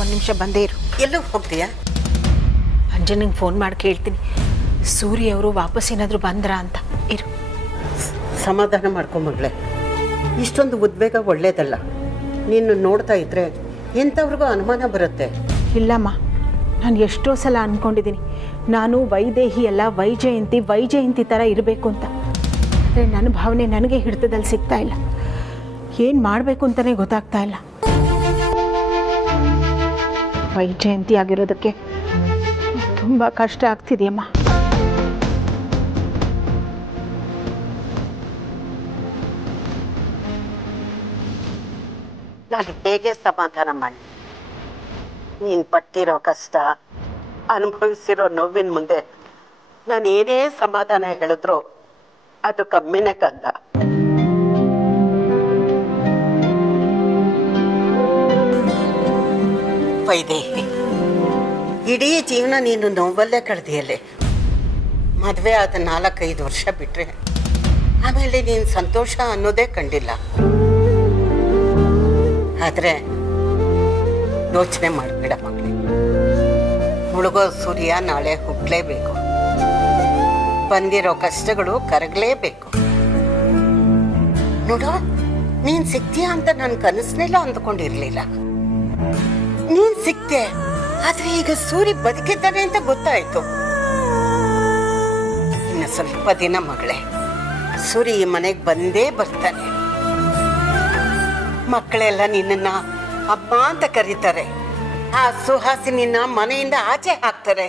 ಒಂದು ನಿಮಿಷ ಬಂದೇ ಇರು. ಎಲ್ಲೂ ಹೋಗ್ತೀಯಾ? ಅಂಜನಿಗೆ ಫೋನ್ ಮಾಡಿ ಕೇಳ್ತೀನಿ ಸೂರ್ಯ ಅವರು ವಾಪಸ್ ಏನಾದರೂ ಬಂದ್ರಾ ಅಂತ. ಇರು. ಸಮಾಧಾನ ಮಾಡ್ಕೊಂಬಗ್ಳೆ. ಇಷ್ಟೊಂದು ಉದ್ವೇಗ ಒಳ್ಳೇದಲ್ಲ. ನೀನು ನೋಡ್ತಾ ಇದ್ರೆ ಎಂಥವ್ರಿಗೂ ಅನುಮಾನ ಬರುತ್ತೆ. ಇಲ್ಲಮ್ಮ, ನಾನು ಎಷ್ಟೋ ಸಲ ಅಂದ್ಕೊಂಡಿದ್ದೀನಿ ನಾನು ವೈದೇಹಿ ಅಲ್ಲ ವೈಜಯಂತಿ ಥರ ಇರಬೇಕು ಅಂತ. ಆದರೆ ನನ್ನ ಭಾವನೆ ನನಗೆ ಹಿಡಿತದಲ್ಲಿ ಸಿಗ್ತಾ ಇಲ್ಲ. ಏನು ಮಾಡಬೇಕು ಅಂತಲೇ ಗೊತ್ತಾಗ್ತಾ ಇಲ್ಲ. ವೈಜಯಂತಿ ಆಗಿರೋದಕ್ಕೆ ತುಂಬ ಕಷ್ಟ ಆಗ್ತಿದೆಯಮ್ಮ. ನಾನು ಹೇಗೆ ಸಮಾಧಾನ ಮಾಡಿ? ನೀನು ಪಟ್ಟಿರೋ ಕಷ್ಟ, ಅನುಭವಿಸಿರೋ ನೋವಿನ ಮುಂದೆ ನಾನು ಏನೇ ಸಮಾಧಾನ ಹೇಳಿದ್ರು ಅದು ಕಮ್ಮಿನೇ ಕಂದ. ವೈದೇಹಿ, ಇಡೀ ಜೀವನ ನೀನು ನೋವಲ್ಲೇ ಕಳೆದಿಯಲ್ಲೇ. ಮದುವೆ ಆದ 4-5 ವರ್ಷ ಬಿಟ್ರೆ ಆಮೇಲೆ ನೀನು ಸಂತೋಷ ಅನ್ನೋದೇ ಕಂಡಿಲ್ಲ. ಆದರೆ ಯೋಚನೆ ಮಾಡಬೇಡ ಮಗಳೇ. ಮುಳುಗೋ ಸೂರ್ಯ ನಾಳೆ ಹುಟ್ಟಲೇಬೇಕು. ಬಂದಿರೋ ಕಷ್ಟಗಳು ಕರಗಲೇಬೇಕು. ನೋಡು, ನೀನ್ ಸಿಗ್ತೀಯ ಅಂತ ನನ್ನ ಕನಸನ್ನೆಲ್ಲ ಅಂದ್ಕೊಂಡಿರ್ಲಿಲ್ಲ. ನೀನ್ ಸಿಕ್ತೆ, ಆದ್ರೆ ಈಗ ಸೂರ್ಯ ಬದುಕಿದ್ದಾನೆ ಅಂತ ಗೊತ್ತಾಯ್ತು. ಇನ್ನು ಸ್ವಲ್ಪ ದಿನ ಮಗಳೇ, ಸೂರ್ಯ ಈ ಮನೆಗೆ ಬಂದೇ ಬರ್ತಾನೆ. ಮಕ್ಕಳೆಲ್ಲ ನಿನ್ನನ್ನ ಅಮ್ಮ ಅಂತ ಕರೀತಾರೆ. ಆ ಸುಹಾಸಿನಿನ ಮನೆಯಿಂದ ಆಚೆ ಹಾಕ್ತಾರೆ.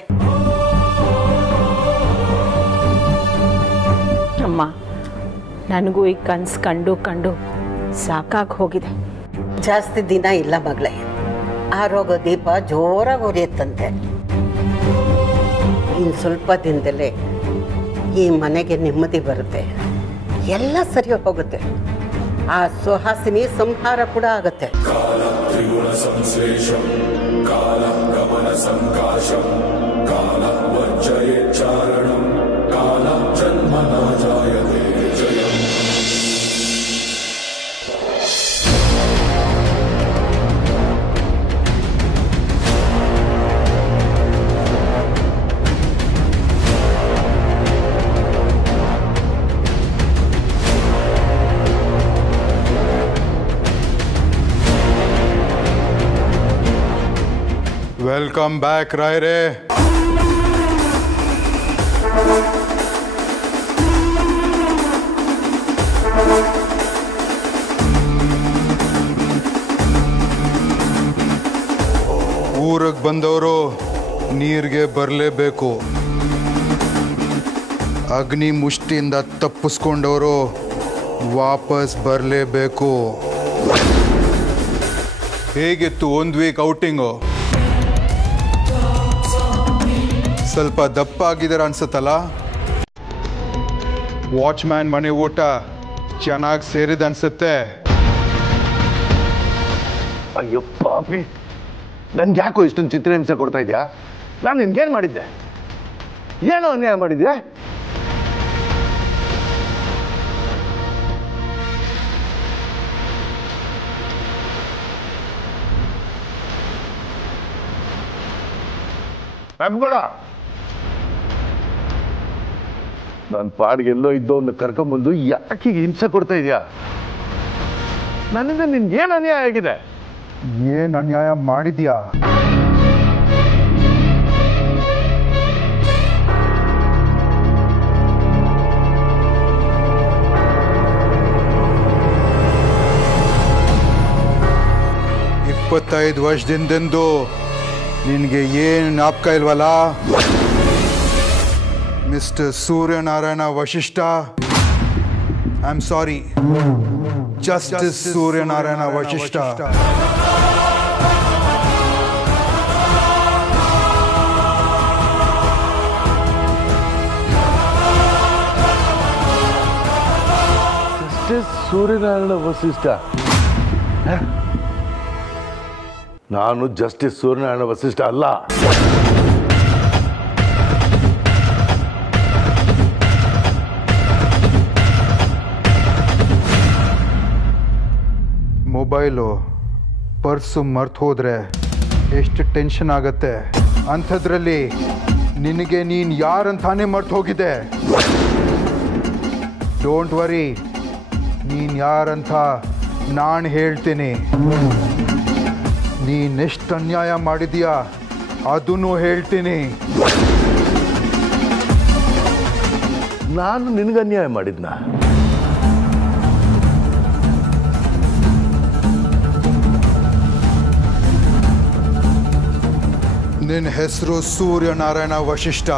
ಅಮ್ಮ, ನನಗೂ ಈ ಕನಸು ಕಂಡು ಸಾಕಾಗಿ ಹೋಗಿದೆ. ಜಾಸ್ತಿ ದಿನ ಇಲ್ಲ ಮಗಳೇ. ಆರೋಗ್ಯ ದೀಪ ಜೋರಾಗಿ ಉರಿಯುತ್ತಂತೆ. ಇನ್ನು ಸ್ವಲ್ಪ ದಿನದಲ್ಲೇ ಈ ಮನೆಗೆ ನೆಮ್ಮದಿ ಬರುತ್ತೆ. ಎಲ್ಲ ಸರಿ ಹೋಗುತ್ತೆ. ಆ ಸುಹಾಸಿನಿ ಸಂಹಾರ ಕೂಡ ಆಗುತ್ತೆ. ಕಾಲ ತ್ರಿಗುಣ ಸಂಶ್ಲೇಷಂ ಕಾಲ ಗಮನ ಸಂಕಾಶಂ ಕಾಲ ವರ್ಜಯೇ ಚಾರಣಂ ಕಾಲ ಜನ್ಮ ನ ಜಾಯತೆ ಜಯಂ. Welcome back ರಾಯ್ರೆ. ಊರಿಗೆ ಬಂದವರು ನೀರಿಗೆ ಬರಲೇಬೇಕು. ಅಗ್ನಿ ಮುಷ್ಟಿಯಿಂದ ತಪ್ಪಿಸ್ಕೊಂಡವರು ವಾಪಸ್ ಬರಲೇಬೇಕು. ಹೇಗಿತ್ತು 1 ವೀಕ್ ಔಟಿಂಗು? ಸ್ವಲ್ಪ ದಪ್ಪ ಆಗಿದಾರ ಅನ್ಸುತ್ತಲ್ಲ. ವಾಚ್ಮ್ಯಾನ್ ಮನೆ ಊಟ ಚೆನ್ನಾಗಿ ಸೇರಿದ ಅನ್ಸುತ್ತೆ. ಅಯ್ಯೋ ಪಾಪಿ, ನನ್ಗೆ ಯಾಕೋ ಇಷ್ಟೊಂದು ಚಿತ್ರಹಿಂಸೆ ಕೊಡ್ತಾ ಇದೆಯಾ? ನಾನು ನಿನ್ಗೇನು ಮಾಡಿದ್ದೆ? ಏನೋ ಅನ್ಯಾಯ ಮಾಡಿದ್ದೆ? ನಮ್ಗಳ ನನ್ನ ಪಾಡಿಗೆಲ್ಲೋ ಇದ್ದೋ ಒಂದು ಕರ್ಕೊಂಬಂದು ಯಾಕೆ ಹಿಂಸೆ ಕೊಡ್ತಾ ಇದೆಯಾ? ನನ್ನಿಂದ ನಿನ್ಗೇನು ಅನ್ಯಾಯ ಆಗಿದೆ? ಏನು ಅನ್ಯಾಯ ಮಾಡಿದ್ಯಾ? ಇಪ್ಪತ್ತೈದು ವರ್ಷದಿಂದೆಂದು ನಿನಗೆ ಏನು ಜ್ಞಾಪಕ ಇಲ್ವಲ್ಲ? Mister Suryanarayana Vashishtha, I am sorry, justice Suryanarayana Vashishtha. Justice Suryanarayana Vasishtha? ನಾನು ಜಸ್ಟಿಸ್ ಸೂರ್ಯನಾರಾಯಣ ವಸಿಷ್ಠ ಅಲ್ಲ. ಮೊಬೈಲು ಪರ್ಸು ಮರ್ತು ಹೋದ್ರೆ ಎಷ್ಟು ಟೆನ್ಷನ್ ಆಗತ್ತೆ. ಅಂಥದ್ರಲ್ಲಿ ನಿನಗೆ ನೀನು ಯಾರಂತಾನೆ ಮರ್ತು ಹೋಗಿದೆ. ಡೋಂಟ್ ವರಿ, ನೀನು ಯಾರಂತ ನಾನು ಹೇಳ್ತೀನಿ. ನೀನೆಷ್ಟು ಅನ್ಯಾಯ ಮಾಡಿದೀಯಾ ಅದನ್ನು ಹೇಳ್ತೀನಿ. ನಾನು ನಿನಗೆ ಅನ್ಯಾಯ ಮಾಡಿದ್ನ? ನಿನ್ನ ಹೆಸರು ಸೂರ್ಯನಾರಾಯಣ ವಶಿಷ್ಠ.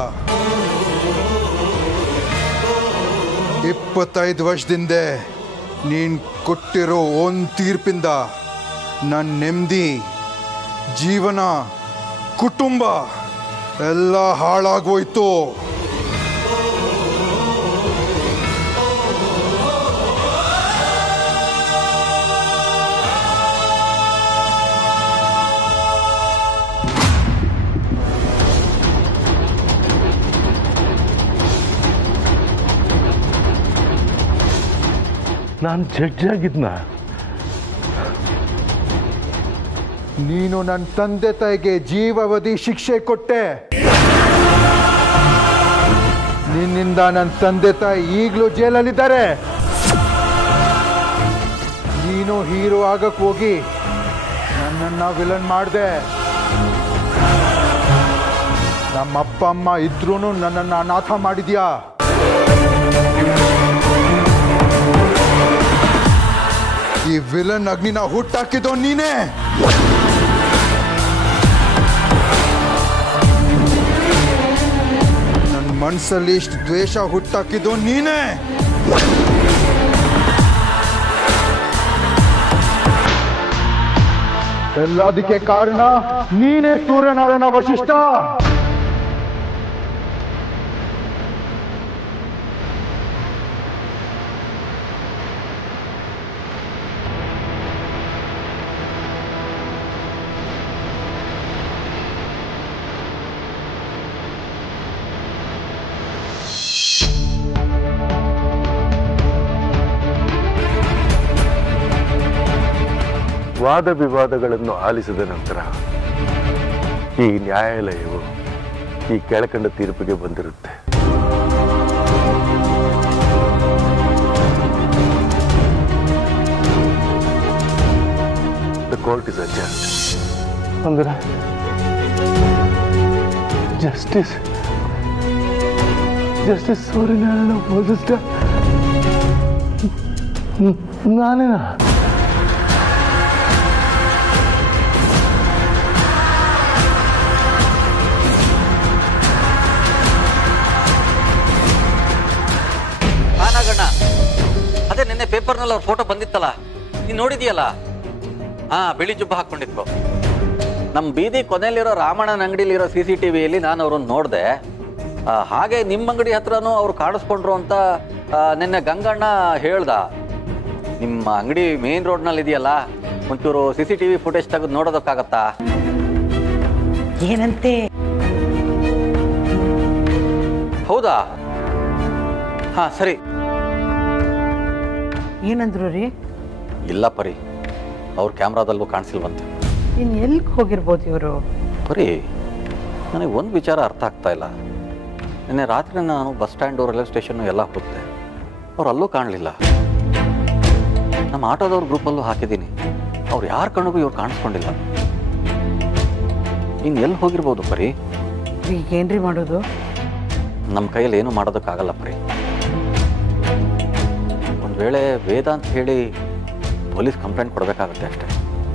25 ವರ್ಷದಿಂದ ನೀನು ಕೊಟ್ಟಿರೋ ಒಂದು ತೀರ್ಪಿಂದ ನನ್ನ ನೆಮ್ಮದಿ, ಜೀವನ, ಕುಟುಂಬ ಎಲ್ಲ ಹಾಳಾಗೋಯ್ತು. ನಾನು ಜಡ್ಜ್ ಆಗಿದ್ನ? ನೀನು ನನ್ನ ತಂದೆ ತಾಯಿಗೆ ಜೀವಾವಧಿ ಶಿಕ್ಷೆ ಕೊಟ್ಟೆ. ನಿನ್ನಿಂದ ನನ್ನ ತಂದೆ ತಾಯಿ ಈಗಲೂ ಜೈಲಲ್ಲಿದ್ದಾರೆ. ನೀನು ಹೀರೋ ಆಗಕ್ಕೆ ಹೋಗಿ ನನ್ನನ್ನು ವಿಲನ್ ಮಾಡಿದೆ. ನಮ್ಮ ಅಪ್ಪ ಅಮ್ಮ ಇದ್ರೂ ನನ್ನನ್ನು ಅನಾಥ ಮಾಡಿದ್ಯಾ. ಈ ವಿಲನ್ ಅಗ್ನಿನ ಹುಟ್ಟಾಕಿದೋ ನೀನೇ. ನನ್ನ ಮನಸ್ಸಲ್ಲಿ ಇಷ್ಟು ದ್ವೇಷ ಹುಟ್ಟಾಕಿದೋ ನೀನೇ. ಎಲ್ಲದಕ್ಕೆ ಕಾರಣ ನೀನೇ ಸೂರ್ಯನಾರಾಯಣ ವಶಿಷ್ಠ. ವಾದ ವಿವಾದಗಳನ್ನು ಆಲಿಸಿದ ನಂತರ ಈ ನ್ಯಾಯಾಲಯವು ಈ ಕೆಳಕಂಡ ತೀರ್ಪಿಗೆ ಬಂದಿರುತ್ತೆ. The court is adjust. ಅಂದ್ರೆ ಜಸ್ಟಿಸ್ ಸೂರ್ಯನಾರಾಯಣ ವಶಿಷ್ಠ ನಾನೇನಾ? ಅದೇ ನಿನ್ನೆ ಪೇಪರ್ನಲ್ಲಿ ಅವ್ರ ಫೋಟೋ ಬಂದಿತ್ತಲ್ಲ, ನೀನು ನೋಡಿದೀಯಲ್ಲ? ಬಿಳಿ ಜುಬ್ಬ ಹಾಕೊಂಡಿದ್ವು. ನಮ್ಮ ಬೀದಿ ಕೊನೆಯಲ್ಲಿರೋ ರಾಮಣ್ಣನ ಅಂಗಡಿಲಿರೋ CCTVಯಲ್ಲಿ ನಾನು ಅವ್ರನ್ನ ನೋಡಿದೆ. ಹಾಗೆ ನಿಮ್ಮ ಅಂಗಡಿ ಹತ್ರನೂ ಅವ್ರು ಕಾಣಿಸ್ಕೊಂಡ್ರು ಅಂತ ನಿನ್ನೆ ಗಂಗಣ್ಣ ಹೇಳ್ದ. ನಿಮ್ಮ ಅಂಗಡಿ ಮೇನ್ ರೋಡ್ನಲ್ಲಿ ಇದೆಯಲ್ಲ, ಒಂಚೂರು CCTV ಫುಟೇಜ್ ತೆಗೆದು ನೋಡೋದಕ್ಕಾಗತ್ತಾ? ಏನಂತೆ? ಹೌದಾ? ಸರಿ. ಏನಂದ್ರು ರೀ? ಇಲ್ಲ ಪರಿ, ಅವ್ರ ಕ್ಯಾಮ್ರಾದಲ್ಲೂ ಕಾಣಿಸಿಲ್ವಂತೆ. ಇನ್ನು ಎಲ್ಲಿಗೆ ಹೋಗಿರ್ಬೋದು ಇವರು? ಪರಿ, ನನಗೆ ಒಂದು ವಿಚಾರ ಅರ್ಥ ಆಗ್ತಾ ಇಲ್ಲ. ನಿನ್ನೆ ರಾತ್ರಿ ನಾನು ಬಸ್ ಸ್ಟ್ಯಾಂಡು, ರೈಲ್ವೆ ಸ್ಟೇಷನ್ನು ಎಲ್ಲ ಹೋಗುತ್ತೆ, ಅವ್ರು ಅಲ್ಲೂ ಕಾಣಲಿಲ್ಲ. ನಮ್ಮ ಆಟೋದವ್ರ ಗ್ರೂಪಲ್ಲೂ ಹಾಕಿದ್ದೀನಿ, ಅವ್ರು ಯಾರ ಕಣ್ಣಿಗೂ ಇವ್ರು ಕಾಣಿಸ್ಕೊಂಡಿಲ್ಲ. ಇನ್ನು ಎಲ್ಲಿ ಹೋಗಿರ್ಬೋದು ಪರಿ? ಈಗೇನ್ರಿ ಮಾಡೋದು? ನಮ್ಮ ಕೈಯಲ್ಲಿ ಏನೂ ಮಾಡೋದಕ್ಕಾಗಲ್ಲ ಪರಿ. ಒಂದು ವೇಳೆ ವೇದ ಅಂತ ಹೇಳಿ ಪೊಲೀಸ್ ಕಂಪ್ಲೇಂಟ್ ಕೊಡಬೇಕಾಗುತ್ತೆ ಅಷ್ಟೇ.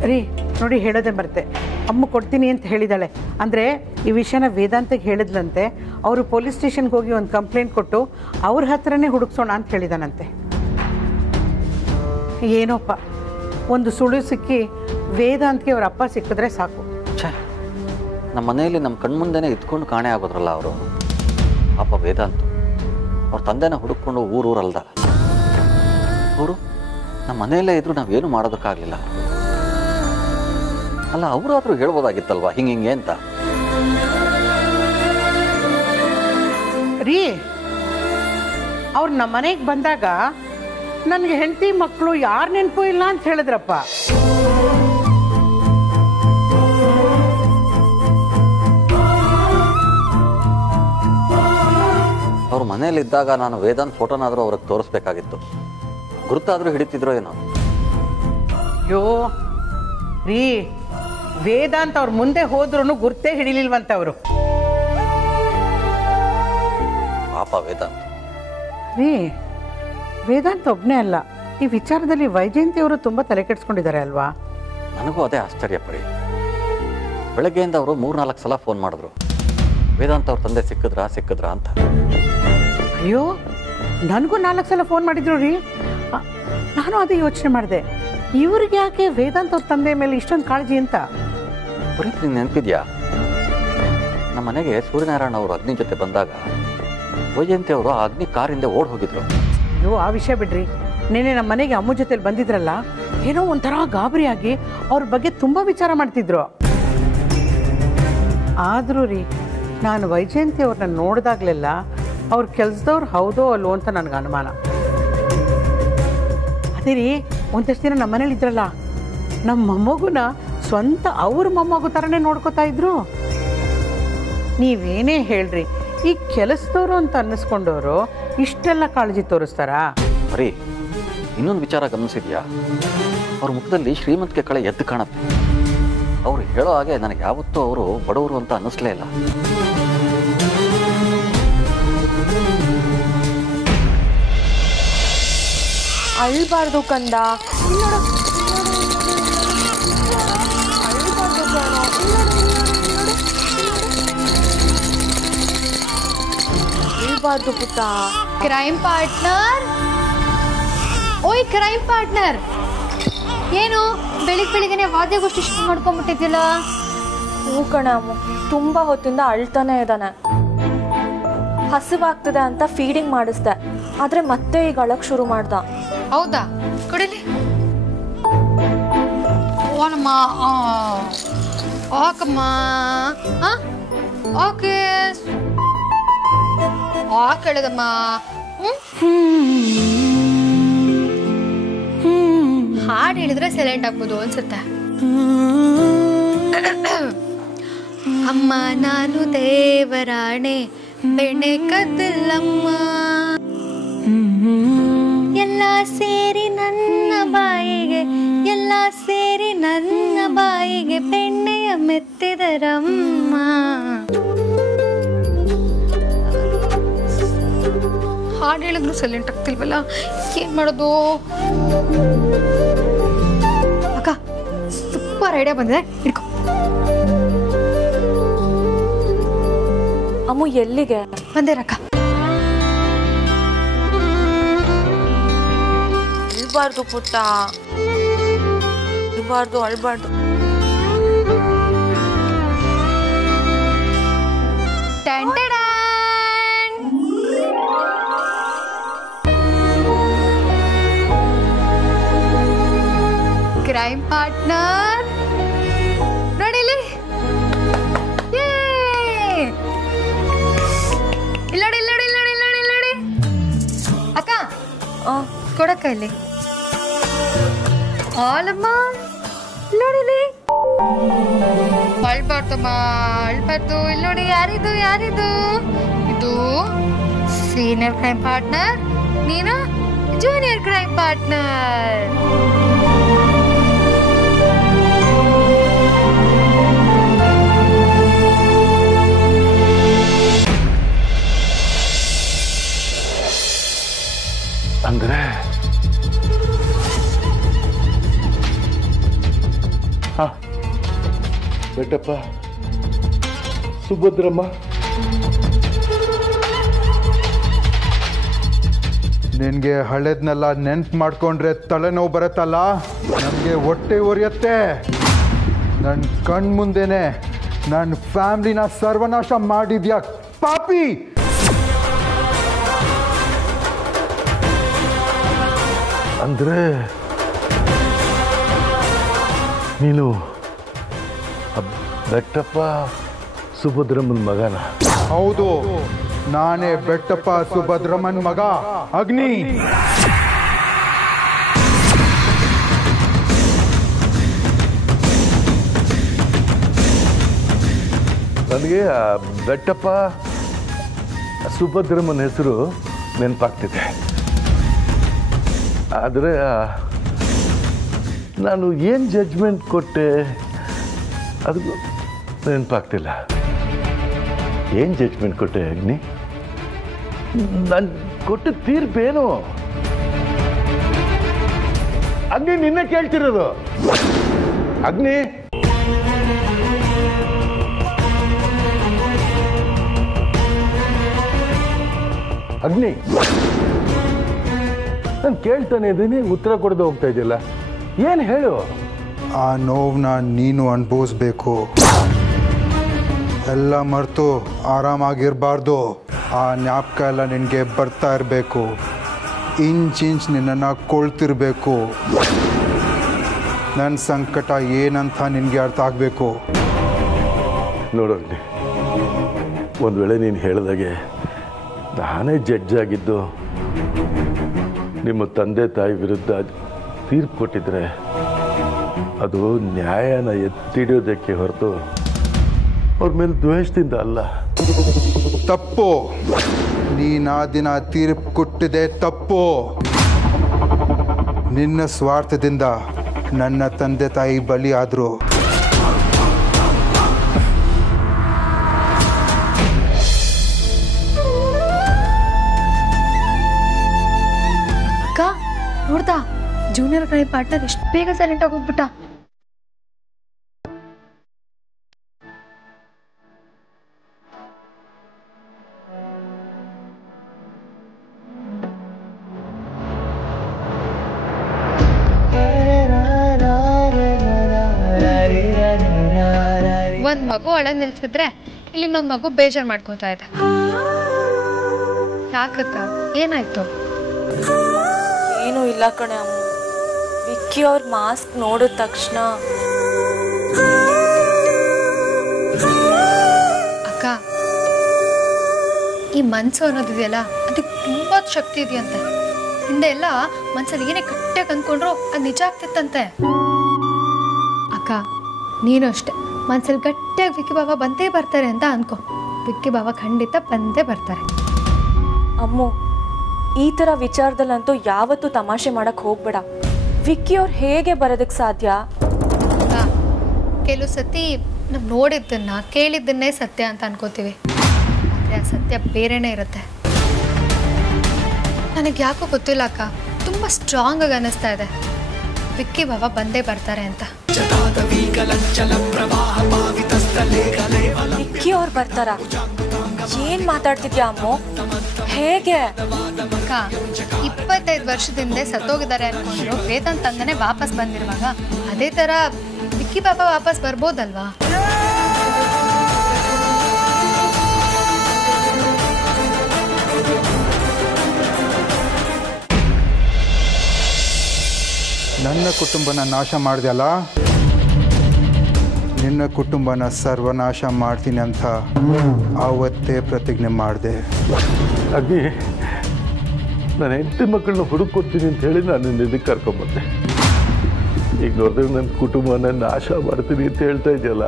ರೀ ನೋಡಿ, ಹೇಳೋದೇ ಬರುತ್ತೆ. ಅಮ್ಮ ಕೊಡ್ತೀನಿ ಅಂತ ಹೇಳಿದಾಳೆ. ಅಂದರೆ ಈ ವಿಷಯನ ವೇದಾಂತಕ್ಕೆ ಹೇಳಿದ್ಲಂತೆ. ಅವರು ಪೊಲೀಸ್ ಸ್ಟೇಷನ್ಗೆ ಹೋಗಿ ಒಂದು ಕಂಪ್ಲೇಂಟ್ ಕೊಟ್ಟು ಅವ್ರ ಹತ್ರನೇ ಹುಡುಕ್ಸೋಣ ಅಂತ ಹೇಳಿದಾನಂತೆ. ಏನೋಪ್ಪ, ಒಂದು ಸುಳ್ಳು ಸಿಕ್ಕಿ ವೇದಾಂತಕ್ಕೆ ಅವ್ರ ಅಪ್ಪ ಸಿಕ್ಕಿದ್ರೆ ಸಾಕು. ಛೇ, ನಮ್ಮ ಮನೆಯಲ್ಲಿ ನಮ್ಮ ಕಣ್ಮುಂದೆನೇ ಇದ್ಕೊಂಡು ಕಾಣೆ ಆಗೋದ್ರಲ್ಲ ಅವರು. ಅಪ್ಪ ವೇದಾಂತ ಅವ್ರ ತಂದೆನ ಹುಡುಕೊಂಡು ಊರಲ್ದ. ಅವರು ನಮ್ಮ ಮನೆಯಲ್ಲೇ ಇದ್ರು ನಾವೇನು ಮಾಡೋದಕ್ಕಾಗಲಿಲ್ಲ. ಅಲ್ಲ, ಅವರಾದ್ರೂ ಹೇಳ್ಬೋದಾಗಿತ್ತಲ್ವಾ ಹಿಂಗೆ ಅಂತ. ರೀ, ಅವ್ರು ನಮ್ಮ ಮನೆಗೆ ಬಂದಾಗ ನನಗೆ ಹೆಂಡತಿ ಮಕ್ಕಳು ಯಾರು ನೆನಪು ಇಲ್ಲ ಅಂತ ಹೇಳಿದ್ರಪ್ಪ. ಮನೇಲಿದ್ದಾಗ ನಾನು ವೇದಾಂತ್ ಫೋಟೋನಾದರೂ ಅವ್ರಿಗೆ ತೋರಿಸ್ಬೇಕಾಗಿತ್ತು. ಗುರುತಾದರೂ ಹಿಡಿತಿದ್ರೋ ಏನೋ. ಅಯ್ಯೋ ರೀ, ವೇದಾಂತ್ ಅವ್ರ ಮುಂದೆ ಹೋದ್ರೂ ಗುರ್ತೇ ಹಿಡಿಲಿಲ್ವಂತ ಅವರು. ಪಾಪ ವೇದಾಂತ್. ರೀ, ವೇದಾಂತ್ ಒಬ್ಬನೇ ಅಲ್ಲ, ಈ ವಿಚಾರದಲ್ಲಿ ವೈಜಯಂತಿ ಅವರು ತುಂಬ ತಲೆ ಕೆಡಿಸ್ಕೊಂಡಿದ್ದಾರೆ ಅಲ್ವಾ? ನನಗೂ ಅದೇ ಆಶ್ಚರ್ಯ ಪರಿ. ಬೆಳಗ್ಗೆಯಿಂದ ಅವರು 3-4 ಸಲ ಫೋನ್ ಮಾಡಿದ್ರು, ವೇದಾಂತ್ ಅವ್ರ ತಂದೆ ಸಿಕ್ಕಿದ್ರಾ ಅಂತ. ಅಯ್ಯೋ, ನನಗೂ 4 ಸಲ ಫೋನ್ ಮಾಡಿದ್ರು ರೀ. ನಾನು ಅದೇ ಯೋಚನೆ ಮಾಡಿದೆ, ಇವ್ರಿಗೆ ಯಾಕೆ ವೇದಾಂತ್ ಅವ್ರ ತಂದೆ ಮೇಲೆ ಇಷ್ಟೊಂದು ಕಾಳಜಿ ಅಂತ. ಪುನೀತ್, ನಿಂಗೆ ನೆನಪಿದ್ಯಾ, ನಮ್ಮ ಮನೆಗೆ ಸೂರ್ಯನಾರಾಯಣ ಅವರು ಅಗ್ನಿ ಜೊತೆ ಬಂದಾಗ ವೈಜಯಂತಿ ಅವರು ಆ ಅಗ್ನಿ ಕಾರಿಂದ ಓಡ್ ಹೋಗಿದ್ರು. ಅಯ್ಯೋ, ಆ ವಿಷಯ ಬಿಡ್ರಿ. ನೆನ್ನೆ ನಮ್ಮ ಮನೆಗೆ ಅಮ್ಮ ಜೊತೆಲಿ ಬಂದಿದ್ರಲ್ಲ, ಏನೋ ಒಂಥರ ಗಾಬರಿಯಾಗಿ ಅವ್ರ ಬಗ್ಗೆ ತುಂಬ ವಿಚಾರ ಮಾಡ್ತಿದ್ರು. ಆದರೂ ರೀ, ನಾನು ವೈಜಯಂತಿ ಅವ್ರನ್ನ ನೋಡಿದಾಗಲೆಲ್ಲ ಅವ್ರ ಕೆಲಸದವ್ರು ಹೌದೋ ಅಲ್ಲೋ ಅಂತ ನನಗೆ ಅನುಮಾನ. ಅದೇ ರೀ, ಒಂದಷ್ಟು ದಿನ ನಮ್ಮ ಮನೇಲಿ ಇದ್ರಲ್ಲ, ನಮ್ಮ ಮೊಮ್ಮಗುನ ಸ್ವಂತ ಅವ್ರ ಮೊಮ್ಮಗು ಥರನೇ ನೋಡ್ಕೋತಾ ಇದ್ರು. ನೀವೇನೇ ಹೇಳ್ರಿ, ಈ ಕೆಲಸದವರು ಅಂತ ಅನ್ನಿಸ್ಕೊಂಡವರು ಇಷ್ಟೆಲ್ಲ ಕಾಳಜಿ ತೋರಿಸ್ತಾರಾ? ಬರೀ ಇನ್ನೊಂದು ವಿಚಾರ ಗಮನಿಸಿದ್ಯಾ, ಅವ್ರ ಮುಖದಲ್ಲಿ ಶ್ರೀಮಂತಿಕೆ ಕಳೆ ಎದ್ದು ಕಾಣುತ್ತೆ. ಅವ್ರು ಹೇಳೋ ಹಾಗೆ ನನಗೆ ಯಾವತ್ತೂ ಅವರು ಬಡವರು ಅಂತ ಅನ್ನಿಸ್ಲೇ ಇಲ್ಲ. ಅಳ್ಬಾರ್ದು ಕಂದ, ಅಳ್ಬಾರ್ದು ಪುಟ್ಟ. ಕ್ರೈಮ್ ಪಾರ್ಟ್ನರ್, ಓಯ್ ಕ್ರೈಮ್ ಪಾರ್ಟ್ನರ್, ಏನು ಬೆಳಿಗ್ಗೆನೆ ವಾದ್ಯಗೋಷ್ಠಿ ಶುರು ಮಾಡ್ಕೊಂಡ್ಬಿಟ್ಟಿದ್ದಿಲ್ಲ? ಹೂ ಕಣಮ್ಮ, ತುಂಬಾ ಹೊತ್ತಿಂದ ಅಳ್ತಾನೆ ಇದ್ದಾನೆ. ಹಸಿವಾಗ್ತದೆ ಅಂತ ಫೀಡಿಂಗ್ ಮಾಡಿಸ್ದೆ, ಆದ್ರೆ ಮತ್ತೆ ಈಗ ಅಳಕ್ ಶುರು ಮಾಡ್ದ. ಹೌದಾ? ಕೊಡಲಿ. ಓನಮ್ಮ, ಓಕಮ್ಮ, ಓಕೆ ಕೇಳದಮ್ಮ. ಹಾಡು ಹೇಳಿದ್ರೆ ಸೈಲೆಂಟ್ ಆಗ್ಬೋದು ಅನ್ಸುತ್ತೆ. ಅಮ್ಮ ನಾನು ದೇವರಾಣೆ ಬೆಣ್ಣೆ ಕದ್ದಲ್ಲಮ್ಮ, ಎಲ್ಲ ಸೇರಿ ನನ್ನ ಬಾಯಿಗೆ, ಎಲ್ಲ ಸೇರಿ ನನ್ನ ಬಾಯಿಗೆ ಬೆಣ್ಣೆಯ ಮೆತ್ತಿದರಮ್ಮ. ಹಾಡು ಹೇಳಿದ್ರು ಸೈಲೆಂಟ್ ಆಗ್ತಿಲ್ವಲ್ಲ, ಏನ್ ಮಾಡೋದು? ಅಕ್ಕ, ಸೂಪರ್ ಐಡಿಯಾ ಬಂದಿದೆ, ಹಿಡ್ಕೊ. ಅಮ್ಮು ಎಲ್ಲಿಗೆ ಬಂದೇರಕ್ಕ? ಅಳ್ಬಾರ್ದು ಪುಟ್ಟ, ಅಳ್ಬಾರ್ದು ಅಳ್ಬಾರ್ದು. ಕ್ರೈಮ್ ಪಾರ್ಟ್ನರ್ ನೋಡಿಲಿ, ಇಲ್ಲೋಡಿ ಅಕ್ಕ, ಕೊಡಕ್ಕ ಇಲ್ಲಿ ಆಲಮ್ಮ, ನೋಡಿಲಿ. ಅಳ್ಬಾರ್ದಮ್ಮ, ಅಳ್ಬಾರ್ದು. ಇಲ್ಲಿ ನೋಡಿ, ಯಾರಿದು ಇದು ಸೀನಿಯರ್ ಕ್ರೈಮ್ ಪಾರ್ಟ್ನರ್, ನೀನು ಜೂನಿಯರ್ ಕ್ರೈಮ್ ಪಾರ್ಟ್ನರ್. ಅಂದ್ರೆ ಬೆಟ್ಟಪ್ಪ, ಸುಭದ್ರಮ್ಮ, ನಿನಗೆ ಹಳೆದ್ನೆಲ್ಲ ನೆನ್ಪು ಮಾಡ್ಕೊಂಡ್ರೆ ತಲೆನೋವು ಬರುತ್ತಲ್ಲ, ನನಗೆ ಹೊಟ್ಟೆ ಉರಿಯತ್ತೆ. ನನ್ನ ಕಣ್ ಮುಂದೆನೆ ನನ್ನ ಫ್ಯಾಮ್ಲಿನ ಸರ್ವನಾಶ ಮಾಡಿದ್ಯಾ ಪಾಪಿ. ಅಂದ್ರೆ ನೀನು ಬೆಟ್ಟಪ್ಪ ಸುಭದ್ರಮ್ಮನ ಮಗನ? ಹೌದು, ನಾನೇ ಬೆಟ್ಟಪ್ಪ ಸುಭದ್ರಮ್ಮನ್ ಮಗ ಅಗ್ನಿ. ನನಗೆ ಬೆಟ್ಟಪ್ಪ ಸುಭದ್ರಮ್ಮನ ಹೆಸರು ನೆನಪಾಗ್ತಿದೆ. ಆದರೆ ನಾನು ಏನು ಜಡ್ಜ್ಮೆಂಟ್ ಕೊಟ್ಟೆ ಅದು ನೆನಪಾಗ್ತಿಲ್ಲ. ಏನು ಜಡ್ಜ್ಮೆಂಟ್ ಕೊಟ್ಟೆ ಅಗ್ನಿ? ನಾನು ಕೊಟ್ಟ ತೀರ್ಪೇನು? ಅಗ್ನಿ ನಿನ್ನೆ ಕೇಳ್ತಿರೋದು. ಅಗ್ನಿ, ಅಗ್ನಿ, ನಾನು ಕೇಳ್ತಾನೆ ಇದ್ದೀನಿ, ಉತ್ತರ ಕೊಡದೆ ಹೋಗ್ತಾ ಇದೆಯಲ್ಲ, ಏನು ಹೇಳು? ಆ ನೋವನ್ನ ನೀನು ಅನುಭವಿಸ್ಬೇಕು. ಎಲ್ಲ ಮರೆತು ಆರಾಮಾಗಿರಬಾರ್ದು. ಆ ಜ್ಞಾಪಕ ಎಲ್ಲ ನಿನಗೆ ಬರ್ತಾ ಇರಬೇಕು. ಇಂಚ್ ನಿನ್ನನ್ನು ಕೊಳ್ತಿರ್ಬೇಕು. ನನ್ನ ಸಂಕಟ ಏನಂತ ನಿನಗೆ ಅರ್ಥ ಆಗಬೇಕು. ನೋಡೋಗ್ನಿ, ಒಂದು ವೇಳೆ ನೀನು ಹೇಳಿದಾಗೆ ನಾನೇ ಜಡ್ಜ್ ಆಗಿದ್ದು ನಿಮ್ಮ ತಂದೆ ತಾಯಿ ವಿರುದ್ಧ ತೀರ್ಪು ಕೊಟ್ಟಿದ್ರೆ ಅದು ನ್ಯಾಯನ ಎತ್ತಿಡಿಯೋದಕ್ಕೆ ಹೊರತು ಅವ್ರ ಮೇಲೆ ದ್ವೇಷದಿಂದ ಅಲ್ಲ. ತಪ್ಪು. ನೀನು ಆ ದಿನ ತೀರ್ಪು ಕೊಟ್ಟಿದೆ ತಪ್ಪು. ನಿನ್ನ ಸ್ವಾರ್ಥದಿಂದ ನನ್ನ ತಂದೆ ತಾಯಿ ಬಲಿ ಆದರು. ಅಕ್ಕ ನೋಡ್ದಾ, ಜೂನಿಯರ್ ಕೈ ಪಾರ್ಟ್ನರ್ ಎಷ್ಟು ಬೇಗ ಸೈಲೆಂಟ್ ಆಗೋಗ್ಬಿಟ್ಟ. ಒಂದ್ ಮಗು ಅಳ ನಿಲ್ಸಿದ್ರೆ ಇಲ್ಲಿ ಇನ್ನೊಂದ್ ಮಗು ಬೇಜಾರ್ ಮಾಡ್ಕೋತಾ ಇದೆ. ಯಾಕಕ್ಕ, ಏನಾಯ್ತು? ಏನೂ ಇಲ್ಲ ಕಣೆ ಅಮ್ಮ. ವಿಕ್ಕಿ ಅವ್ರ ಮಾಸ್ಕ್ ನೋಡಿದ ತಕ್ಷಣ ಅಕ್ಕ, ಈ ಮನ್ಸು ಅನ್ನೋದಿದೆಯಲ್ಲ, ಅದಕ್ಕೆ ತುಂಬಾ ಶಕ್ತಿ ಇದೆಯಂತೆ. ಹಿಂದೆ ಎಲ್ಲ ಮನ್ಸಲ್ಲಿ ಏನೇ ಗಟ್ಟಿಯಾಗಿ ಅಂದ್ಕೊಂಡ್ರು ಅದು ನಿಜ ಆಗ್ತಿತ್ತಂತೆ. ಅಕ್ಕ, ನೀನು ಅಷ್ಟೆ ಮನ್ಸಲ್ಲಿ ಗಟ್ಟಿಯಾಗಿ ವಿಕ್ಕಿ ಬಾಬಾ ಬಂದೇ ಬರ್ತಾರೆ ಅಂತ ಅನ್ಕೋ. ವಿಕ್ಕಿ ಬಾಬಾ ಖಂಡಿತ ಬಂದೇ ಬರ್ತಾರೆ. ಅಮ್ಮು, ಈ ಥರ ವಿಚಾರದಲ್ಲಂತೂ ಯಾವತ್ತೂ ತಮಾಷೆ ಮಾಡಕ್ಕೆ ಹೋಗ್ಬೇಡ. ವಿಕ್ಕಿ ಅವ್ರು ಹೇಗೆ ಬರೋದಕ್ಕೆ ಸಾಧ್ಯ? ಕೆಲವು ಸತಿ ನಾವು ನೋಡಿದ್ದನ್ನ ಕೇಳಿದ್ದನ್ನೇ ಸತ್ಯ ಅಂತ ಅನ್ಕೋತೀವಿ. ಆದರೆ ಆ ಸತ್ಯ ಬೇರೆನೇ ಇರುತ್ತೆ. ನನಗೆ ಯಾಕೋ ಗೊತ್ತಿಲ್ಲ ಅಕ್ಕ, ತುಂಬ ಸ್ಟ್ರಾಂಗ್ ಆಗಿ ಅನ್ನಿಸ್ತಾ ಇದೆ ವಿಕ್ಕಿ ಬಾಬಾ ಬಂದೇ ಬರ್ತಾರೆ ಅಂತ. ವಿಕ್ಕಿ ಅವ್ರು ಬರ್ತಾರ? ಏನ್ ಮಾತಾಡ್ತಿದ್ಯಾ ಅಮ್ಮು? ಹೇಗೆ? ಅಕ್ಕ, 25 ವರ್ಷದಿಂದ ಸತ್ತೋಗಿದ್ದಾರೆ ಅನ್ಕೊಂಡು ವೇದಾಂತ್ ತಂದನೆ ವಾಪಸ್ ಬಂದಿರುವಾಗ ಅದೇ ತರ ವಿಕ್ಕಿ ಬಾಬಾ ವಾಪಸ್ ಬರ್ಬೋದಲ್ವಾ? ನನ್ನ ಕುಟುಂಬನ ನಾಶ ಮಾಡಿದೆಯಲ್ಲ, ನಿನ್ನ ಕುಟುಂಬನ ಸರ್ವನಾಶ ಮಾಡ್ತೀನಿ ಅಂತ ಆವತ್ತೇ ಪ್ರತಿಜ್ಞೆ ಮಾಡಿದೆ. ಅಗ್ನಿ, ನಾನು ಹೆಂಡತಿ ಮಕ್ಕಳನ್ನ ಹುಡುಕೊಡ್ತೀನಿ ಅಂತ ಹೇಳಿ ನಾನು ಇದಕ್ಕೆ ಕರ್ಕೊಂಬಂದೆ. ಈಗ ನೋಡಿದ್ರೆ ನನ್ನ ಕುಟುಂಬನ ನಾಶ ಮಾಡ್ತೀನಿ ಅಂತ ಹೇಳ್ತಾ ಇದೆಯಲ್ಲ,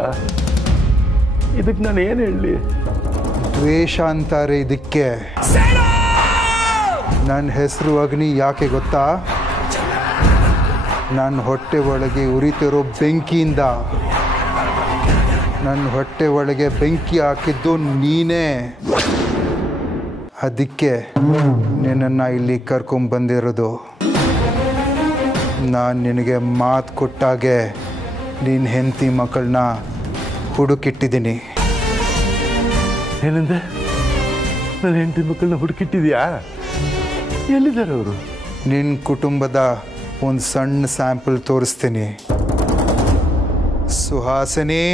ಇದಕ್ಕೆ ನಾನು ಏನು ಹೇಳಲಿ? ದ್ವೇಷ ಅಂತಾರೆ ಇದಕ್ಕೆ. ನನ್ನ ಹೆಸರು ಅಗ್ನಿ ಯಾಕೆ ಗೊತ್ತಾ? ನನ್ನ ಹೊಟ್ಟೆ ಒಳಗೆ ಉರಿತಿರೋ ಬೆಂಕಿಯಿಂದ. ನನ್ನ ಹೊಟ್ಟೆ ಒಳಗೆ ಬೆಂಕಿ ಹಾಕಿದ್ದು ನೀನೇ. ಅದಕ್ಕೆ ನಿನ್ನನ್ನು ಇಲ್ಲಿ ಕರ್ಕೊಂಡ್ಬಂದಿರೋದು. ನಾನು ನಿನಗೆ ಮಾತು ಕೊಟ್ಟಾಗೆ ನಿನ್ನ ಹೆಂಡತಿ ಮಕ್ಕಳನ್ನ ಹುಡುಕಿಟ್ಟಿದ್ದೀನಿ. ಏನಂದೆ? ನನ್ನ ಹೆಂಡತಿ ಮಕ್ಕಳನ್ನ ಹುಡುಕಿಟ್ಟಿದ್ಯಾ? ಎಲ್ಲಿದ್ದಾರೆ ಅವರು? ನಿನ್ನ ಕುಟುಂಬದ ಒಂದು ಸಣ್ಣ ಸ್ಯಾಂಪಲ್ ತೋರಿಸ್ತೀನಿ. ಸುಹಾಸಿನಿ.